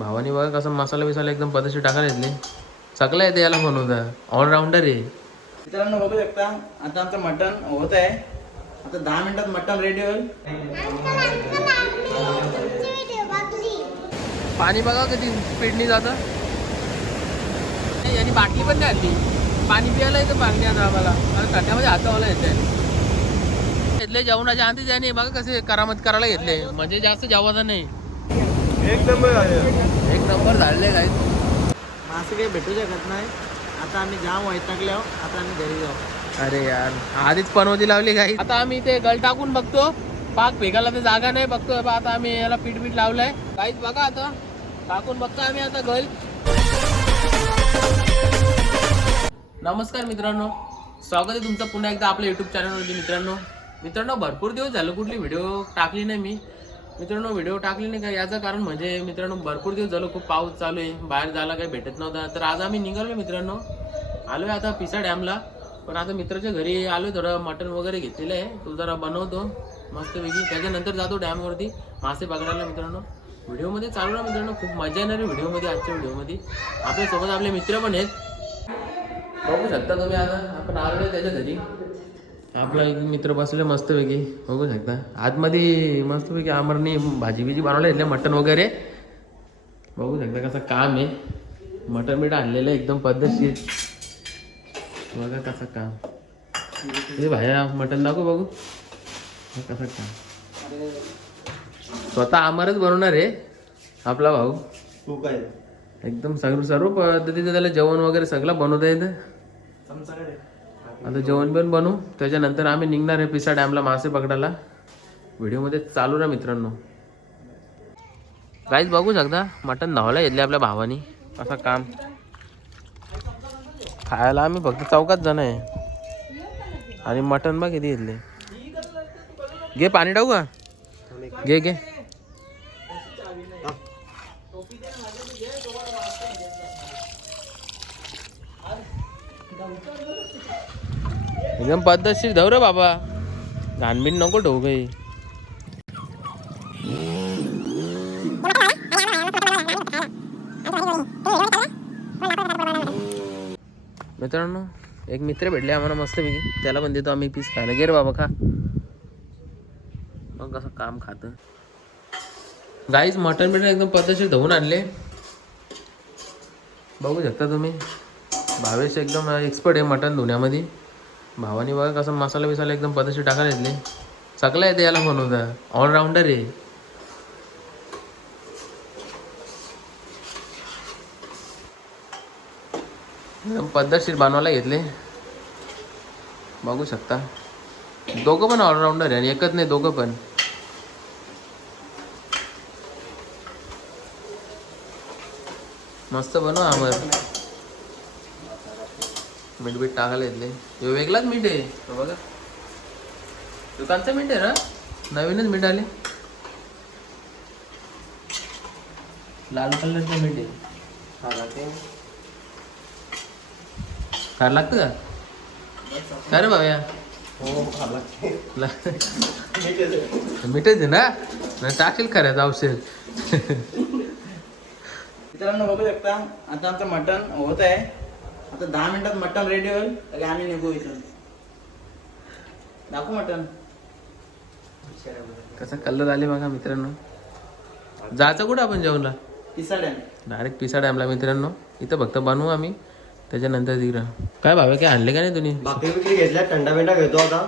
भावानी बघा कसं मसाला बिसाला एकदम पद्धतशीर टाकायला येतले सगळं येते याला बनवता ऑलराऊंडर आहे. मित्रांनो बघू शकता. आता आमचं मटण होत आहे. आता दहा मिनिटात मटण रेडी होईल. पाणी बघा कधी स्पीडनी जातं. यांनी बाटली पण नाही आणली पाणी प्यायला येतं पाणी आता आम्हाला. खड्ड्यामध्ये हातावाला येते घेतले जेवणाच्या आधी त्याने. बघा कसे करामत करायला घेतले म्हणजे जास्त जेवायचं नाही. एक नंबर झाले. एक नंबर झाले काय मासे काही भेटू शकत नाही. आता आम्ही जाम वैतागले आहो आता आम्ही घरी जाऊ. अरे यार आधीच पनवती लावली काही आता आम्ही ते गल टाकून बघतो. पाक फेकायला तर जागा नाही बघतो बा आता आम्ही याला पीठ पीठ लावलंय. काहीच बघा आता. टाकून बघतो आम्ही आता गल नमस्कार मित्रांनो. स्वागत आहे तुमचं पुन्हा एकदा आपल्या युट्यूब चॅनलवरती मित्रांनो. मित्रांनो भरपूर दिवस झालं कुठली व्हिडिओ टाकली नाही मी. मित्रांनो व्हिडिओ टाकले नाही का याचं कारण म्हणजे मित्रांनो भरपूर दिवस झालो खूप पाऊस चालू आहे बाहेर जायला काही भेटत नव्हता. तर आज आम्ही निघालो मित्रांनो. आलो आहे आता पिसा डॅमला. पण आता मित्राच्या घरी आलो थोडं मटण वगैरे घेतलेलं आहे. तो जरा बनवतो. मस्तपैकी त्याच्यानंतर जातो डॅमवरती. मासे पकडायला मित्रांनो. व्हिडिओमध्ये चालू ना मित्रांनो. खूप मजा येणार आहे व्हिडिओमध्ये आजच्या व्हिडिओमध्ये. आपल्यासोबत आपले मित्र पण आहेत. बघू शकता तुम्ही आता. आपण आलो त्याच्या घरी. आपला एक मित्र बसले मस्तपैकी. बघू शकता. आतमध्ये मस्तपैकी आमरनी भाजी बिजी बनवलं घेतलं मटण वगैरे. बघू शकता कसं काम आहे. मटण बिट आणलेलं आहे एकदम पद्धतशीर. बघा कसं काम. हे भाया मटण दाखवू बघू. कसं काम. स्वतः आमरच बनवणार आहे आपला भाऊ. तू काय? एकदम सर्व सर्व पद्धतीचं त्याला जेवण वगैरे सगळं बनवता येतं. आता जेवण पण बनवू त्याच्यानंतर आम्ही निघणार आहे पिसा डॅमला मासे पकडायला. व्हिडिओमध्ये चालू ना मित्रांनो. काहीच बघू शकता मटण धावायला येतले आपल्या भावानी. असं काम. खायला आम्ही फक्त चौकात जण आहे. आणि मटण बघ किती घेतले घे पाणी टाकू का? घे घे. एकदम पद्धतशीर धव रे बाबा. घाणबीण नको ठेवू काही. मित्रांनो एक मित्र भेटले आम्हाला मस्तपैकी. त्याला पण देतो आम्ही पीस खायला. गे रे बाबा खा. मग कसं काम खात. गाईच मटण बिटन एकदम पद्धतशीर धुवून आणले. बघू शकता तुम्ही. भावेश एकदम एक्सपर्ट आहे मटण धुण्यामध्ये. भावानी बघा कसं मसाला बिसाला एकदम पदशी टाकायला येतले सगळं येते याला बनवता ऑलराऊंडर आहे. एकदम पद्धतशीर बनवायला घेतले. बघू शकता. दोघं पण ऑलराऊंडर आहे आणि एकच नाही दोघं पण. मस्त बनव आमर. मीठ बीठ टाकायला येतले ह्यो वेगळाच मीठ आहे. तो बघा. दुकानचं मीठ आहे ना? नवीनच मीठ आले. लाल कलरचं मीठ आहे. खायला लागतं. का? काय रे बाबा मीठच आहे ना? टाकेल खऱ्याचं औषध. मित्रांनो बघू शकता. आता आमचं मटण होत आहे. आता दहा मिनिटात मटण रेडी होईल तर आम्ही निघू इथून. दाखवू मटण. कसा कलर आले बघा मित्रांनो. जायचं कुठं आपण जेवणला? पिसाड्यान डायरेक्ट पिसा डॅमला मित्रांनो. इथं फक्त बनवू आम्ही. त्याच्यानंतर तिकडं. काय भावे काय आणले का नाही तुम्ही? बिकरी घेतल्या थंडा बिंडा घेतो आता.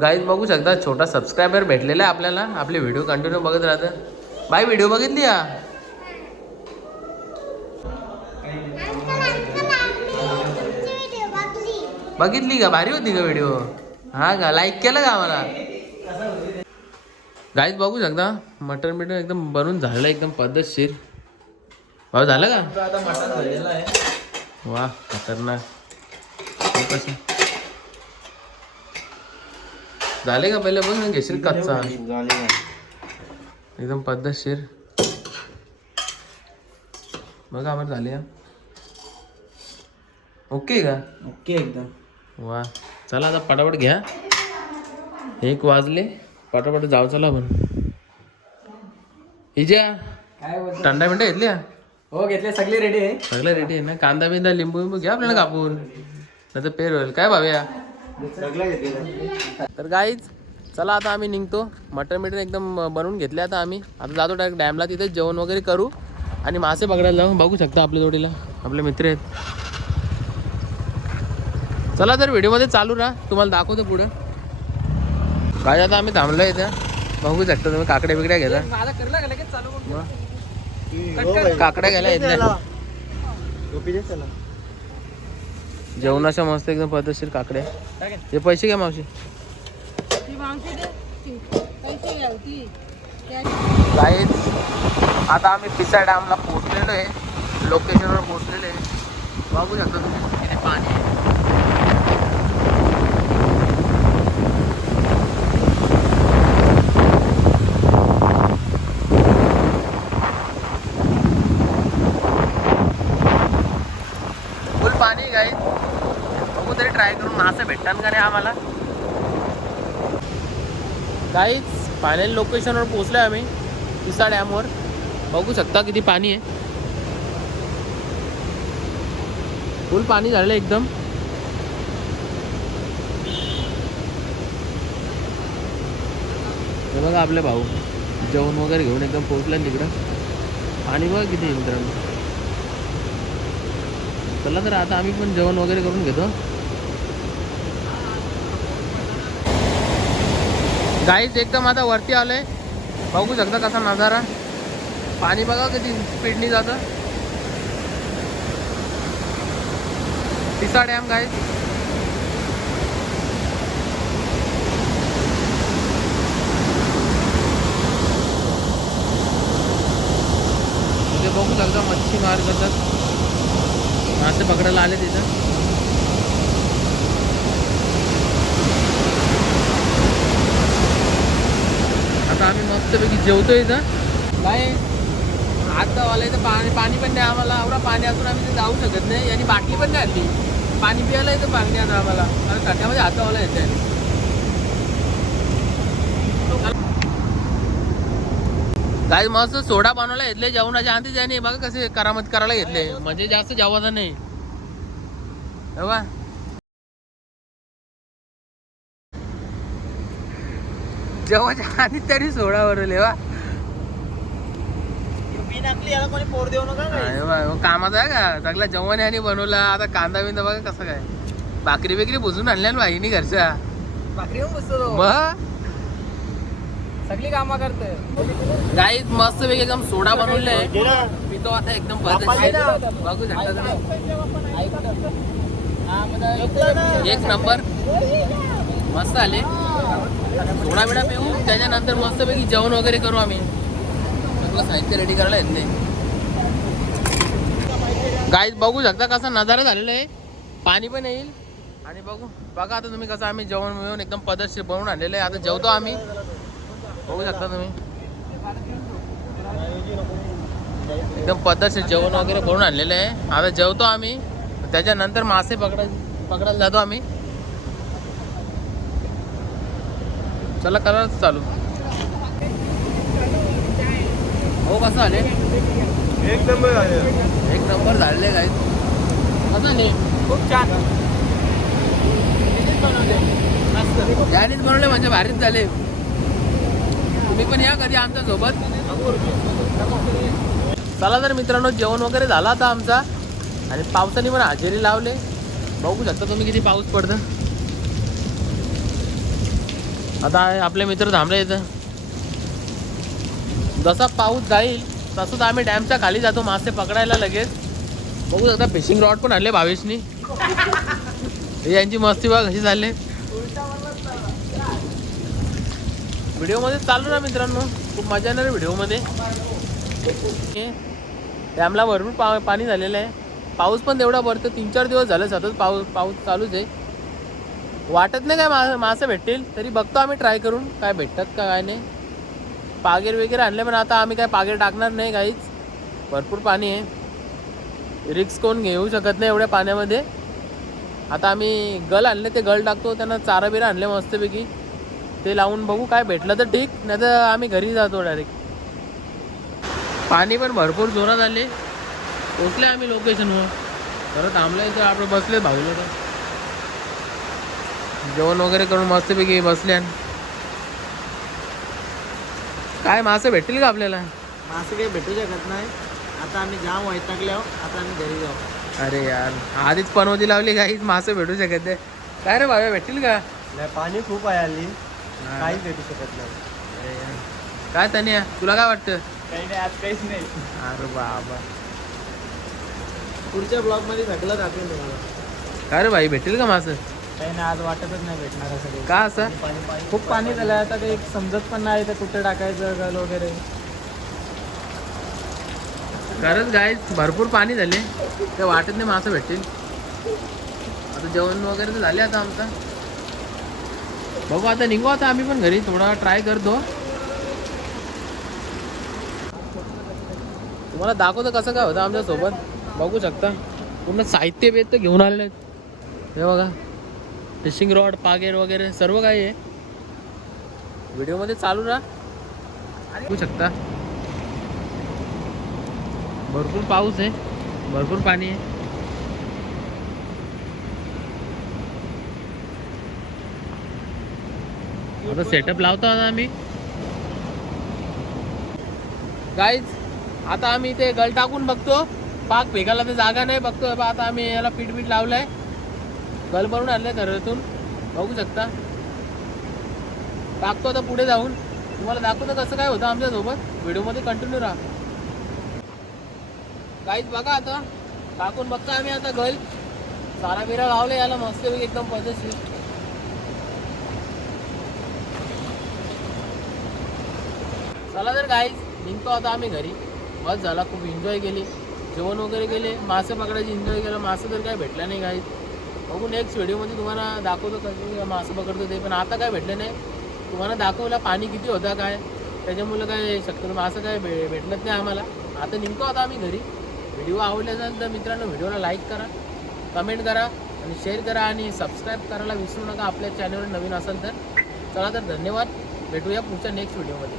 गाईज बघू शकता छोटा सबस्क्रायबर भेटलेला आहे आपल्याला. आपले व्हिडिओ कंटिन्यू बघत राहतं. बाई व्हिडिओ बघितली या? बघितली का? भारी होती का व्हिडिओ हा का? लाईक केलं का आम्हाला? गाईज बघू शकता. मटन बिटन एकदम बनवून झालं एकदम पद्धतशीर. भाऊ झालं का? आता झालेलं आहे वा खतरनाक कसं? झाले का पहिले? बघ ना घेशील कच्चा एकदम पद्धतशीर. बघा आम्हाला झाले ओके का? ओके एकदम. वा. चला आता पटापट घ्या. एक वाजले. पटापट जाऊ चला आपण. बोलतो? थंडा मिनटं घेतली? हो घेतले सगळे रेडी आहे. सगळं रेडी आहे ना? कांदा बिंदा लिंबू बिंबू घ्या आपल्याला कापून. नाही तर पेर होईल. काय भाव्या? तर गाईच चला आता आम्ही निघतो. मटन बिटन एकदम बनवून घेतले आता आम्ही. आता जातो डायरेक्ट डॅमला तिथे जेवण वगैरे करू. आणि मासे पकडायला जाऊ. बघू शकता आपल्या जोडीला. आपले मित्र आहेत. चला तर व्हिडिओमध्ये चालू राहा. तुम्हाला दाखवतो पुढं. काय आता आम्ही थांबलो इथे. बघू शकता तुम्ही काकड्या बिकड्या घेता. करून मग? काकड्या घ्यायला येत नाही. जेवणाच्या मस्त एकदम पद्धतशीर काकड्या. हे पैसे घ्या मावशी. गाईज आता आम्ही पिसा डॅमला पोहोचलेलो आहे. लोकेशनवर पोहोचलेलो आहे. बघू शकता तुम्ही पाणी आहे फुल पाणी गाईज बघू तरी ट्राय करून का नाही आम्हाला काहीच फायनल लोकेशनवर पोहोचलो आम्ही. तिसा डॅमवर बघू शकता किती पाणी आहे. फुल पाणी झालेलं एकदम. हे बघा आपले भाऊ. जेवण वगैरे घेऊन एकदम पोहोचले तिकडं. आणि बघा किती मित्रांनो. चला तर आता आम्ही पण जेवण वगैरे करून घेतो. गाईच एकदम आता वरती आलोय. बघू शकता कसा नजारा. पाणी बघा कधी स्पीडनी जातं. पिसा डॅम गाईज बघू शकता मच्छी मार करतात. मासे पकडायला आले तिथं. आता आम्ही मस्तपैकी जेवतो इथं. काय आता वाला इथं पाणी पाणी पण नाही आम्हाला. एवढा पाणी असून आम्ही तिथे जाऊ शकत नाही. आणि बाटली पण नाही आली. पाणी प्यायला येतं पाणी आता आम्हाला. कारण खड्ड्यामध्ये हातावाला येते काय मस्त सोडा बनवला घेतले. जेवणाच्या आधी त्याने बघा कसे करामत करायला घेतले. म्हणजे जास्त जेवायचं नाही. हे बघा. जेवायच्या आधी तरी सोडा बनवले वा. मी पोर देऊ नका मग कामाचा आहे का? सगळा जेवण ह्यानी बनवला आता कांदा बिंदा बघा कसं काय. भाकरी बिकरी भुजून आणल्या ना बाईनी घरच्या. भाकरी तो. मग? सगळी कामं करतोय. गाई मस्त पैकी एकदम सोडा बनवले. पितो आता एकदम. बघू शकता एक नंबर मस्त आले. थोडा बिडा पिऊ त्याच्यानंतर मस्तपैकी जेवण वगैरे करू आम्ही. सगळं साहित्य रेडी करायला येते. नाही बघू शकता कसा नजारा झालेला आहे. पाणी पण येईल. आणि बघू बघा आता तुम्ही कसं आम्ही जेवण मिळून एकदम पद्धतशीर बनवून आणलेलं आहे. आता जेवतो आम्ही. बघू शकता तुम्ही. एकदम पद्धतशीर जेवण वगैरे बनवून आणलेलं आहे. आता जेवतो आम्ही. त्याच्यानंतर मासे पकडा पकडायला जातो आम्ही. चला करा चालू. हो कसं आले एक नंबर झाले. एक नंबर झालेले काय कसं आले खूप छान. यानेच बनवले म्हणजे भारीच झाले. तुम्ही पण या कधी आमच्यासोबत? चला तर मित्रांनो जेवण वगैरे झालं आता आमचा. आणि पावसाने पण हजेरी लावले. बघू शकता तुम्ही किती पाऊस पडतं. आता आपले मित्र थांबले इथं. जसा पाऊस जाईल तसंच आम्ही डॅमच्या खाली जातो मासे पकडायला लगेच. बघू शकता फिशिंग रॉड पण आणले भावेशनी हे यांची मस्ती बघ कशी चालले. व्हिडिओमध्ये चालू ना मित्रांनो खूप मजा येणार व्हिडिओमध्ये. डॅमला भरपूर पा पाणी झालेलं आहे. पाऊस पण तेवढा भरतो तीन चार दिवस झाले सतत पाऊस पाऊस चालूच आहे. वाटत नाही काय मा मासे भेटतील? तरी बघतो आम्ही ट्राय करून काय भेटतात का काय नाही. पागेर वगैरे आणले पण आता आम्ही काय पागेर टाकणार नाही काहीच. भरपूर पाणी आहे. रिक्स कोण घेऊ शकत नाही एवढ्या पाण्यामध्ये. आता आम्ही गल आणले ते गल टाकतो त्यांना चारा बिरा आणले मस्तपैकी. ते लावून बघू काय भेटलं तर ठीक नाही तर आम्ही घरी जातो डायरेक्ट पाणी पण भरपूर जोरात आले. पोचले आम्ही लोकेशनवर परत थांबलं तर आपण बसले भागलो तर जेवण वगैरे करून मस्तपैकी बसले आणि काय मासे भेटतील का आपल्याला? मासे काही भेटू शकत नाही. आता आम्ही जाम वैतागले. आता आम्ही घरी जाऊ. अरे यार आधीच पनवती लावली काहीच मासे भेटू शकत नाही. काय रे भाव्या भेटतील का? नाही पाणी खूप आहे हल्ली. काहीच भेटू शकत नाही. काय तनिया तुला काय वाटतं? काही नाही आज काहीच नाही. अरे बाबा. पुढच्या ब्लॉगमध्ये सगळं दाखवेल तुम्हाला. काय रे भाई भेटेल का मासं? काही नाही आज वाटतच नाही भेटणार असं. का असं? खूप पाणी झालं आता काही समजत पण नाही तर कुठे टाकायचं गल वगैरे. खरंच गाय भरपूर पाणी झाले. ते वाटत नाही मासं भेटतील. आता जेवण वगैरे तर झाले आता आमचा. बघू आता निघू आता आम्ही पण घरी. थोडा ट्राय करतो. तुम्हाला दाखवतो कसं काय होतं आमच्यासोबत बघू शकता. पूर्ण साहित्य बेत तर घेऊन आलेले आहेत. हे बघा. फिशिंग रॉड पागेर वगैरे सर्व काही आहे. व्हिडिओमध्ये चालू राहा. बघू शकता. भरपूर पाऊस आहे. भरपूर पाणी आहे. आता सेटअप लावतो आता आम्ही. गाईज आता आम्ही ते गल टाकून बघतो. पाक फेकायला तर जागा नाही. बघतो बा आता आम्ही याला पीठ पीठ लावलंय. गल भरून आणलंय घरातून. बघू शकता. टाकतो आता पुढे जाऊन. तुम्हाला दाखवतो कसं काय होतं आमच्यासोबत. व्हिडिओमध्ये कंटिन्यू राहा. काहीच बघा आता. टाकून बघतो आम्ही आता गल सारा बिरा लावले याला. मस्त एकदम पद्धतशीर. चला तर काहीच निघतो आता आम्ही घरी. बस झाला. खूप एन्जॉय केली. जेवण वगैरे केले. मासे पकडायची एन्जॉय केलं. मासे तर काय भेटलं नाही काहीच बघू नेक्स्ट व्हिडिओमध्ये तुम्हाला दाखवतो कसं मासं पकडतो ते. पण आता काय भेटलं नाही. तुम्हाला दाखवलं पाणी किती होता काय? त्याच्यामुळं काय शक्यतो मासं काय भे भेटलंच नाही आम्हाला. आता निघतो आता आम्ही घरी. व्हिडिओ आवडला असेल तर मित्रांनो व्हिडिओला लाईक करा कमेंट करा आणि शेअर करा आणि सबस्क्राईब करायला विसरू नका आपल्या चॅनलवर नवीन असेल तर. चला तर धन्यवाद. भेटूया पुढच्या नेक्स्ट व्हिडिओमध्ये